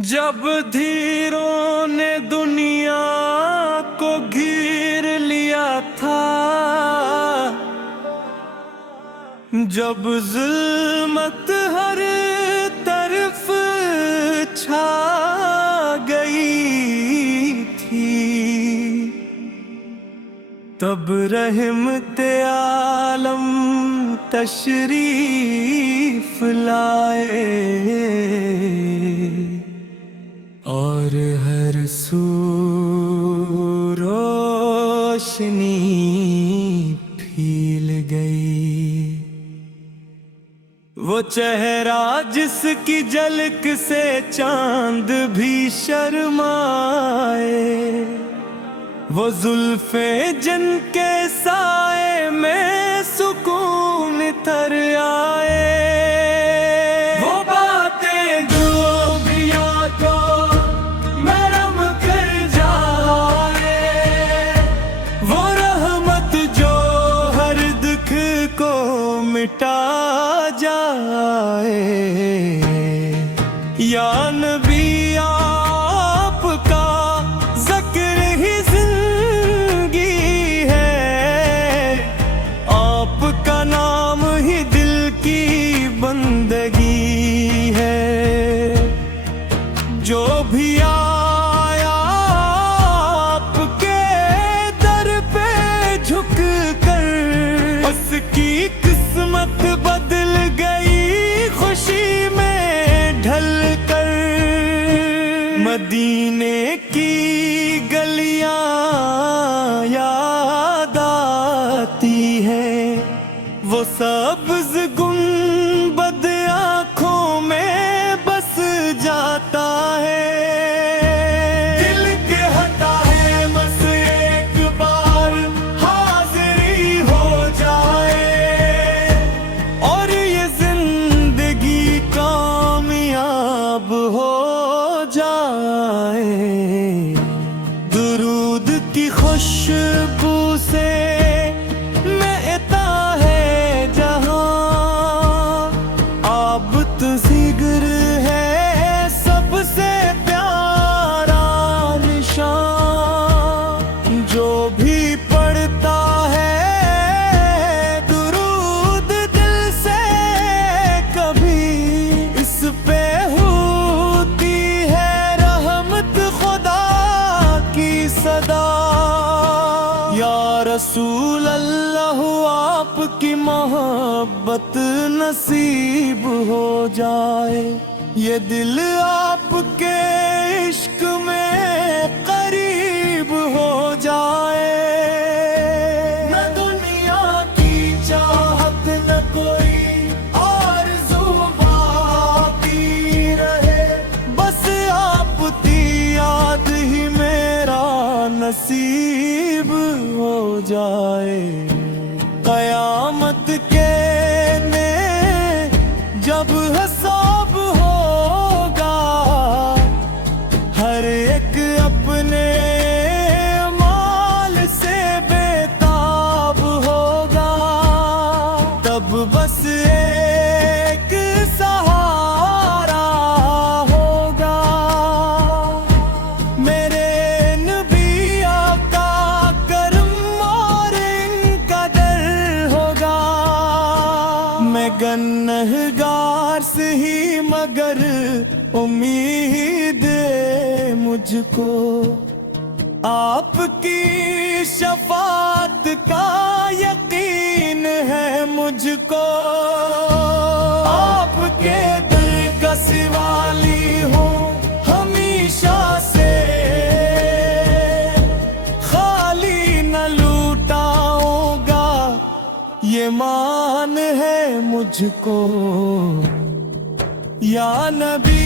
जब धीरों ने दुनिया को घेर लिया था, जब जुल्मत हर तरफ छा गई थी, तब रहमत आलम तशरीफ लाए और हर सू रोशनी फैल गई। वो चेहरा जिसकी झलक से चांद भी शर्माए, वो जुल्फे जिनके साए में सुकून तर आए, वो बातें जो भी आंखों में रम कर जाए, वो रहमत जो हर दुख को मिटा जाए। या नबी आपका ज़िक्र ही ज़िंदगी है, आपका नाम ही दिल की बंदगी है। जो भी आया आपके दर पे झुक कर, उसकी किस्मत बदल गई खुशी में ढल कर। मदीने की गलियां याद आती हैं, वो सब्ज़ गुंबद आँखों में बस जाता है। दिल के हटा है बस एक बार हाज़िरी हो जाए, और ये जिंदगी कामयाब हो जाए। दुरूद की खुशबू से महकता है जहां, आबत जिगर है सबसे प्यारा निशान। जो भी पढ़ता है दुरूद दिल से, कभी इस पे होती है रहमत खुदा की सदा। या रसूल अल्लाह आपकी मोहब्बत नसीब हो जाए, ये दिल आपके इश्क में करीब हो जाए। न दुनिया की चाहत न कोई आरज़ू बाकी रहे, बस आपकी याद ही मेरा नसीब हो जाए। क़यामत के ने जब हिसाब होगा, हर एक अपने माल से बेताब होगा, तब बस एक सहारा होगा। मेरे नबी आका करम और इनका डर होगा। मैं गन्नहगार से ही मगर उम्मीद है मुझको, आपकी शफात का यकीन है मुझको। आपके दिल का सिवाली हूँ हमेशा से, खाली न लूटाऊंगा ये मान है मुझको। या नबी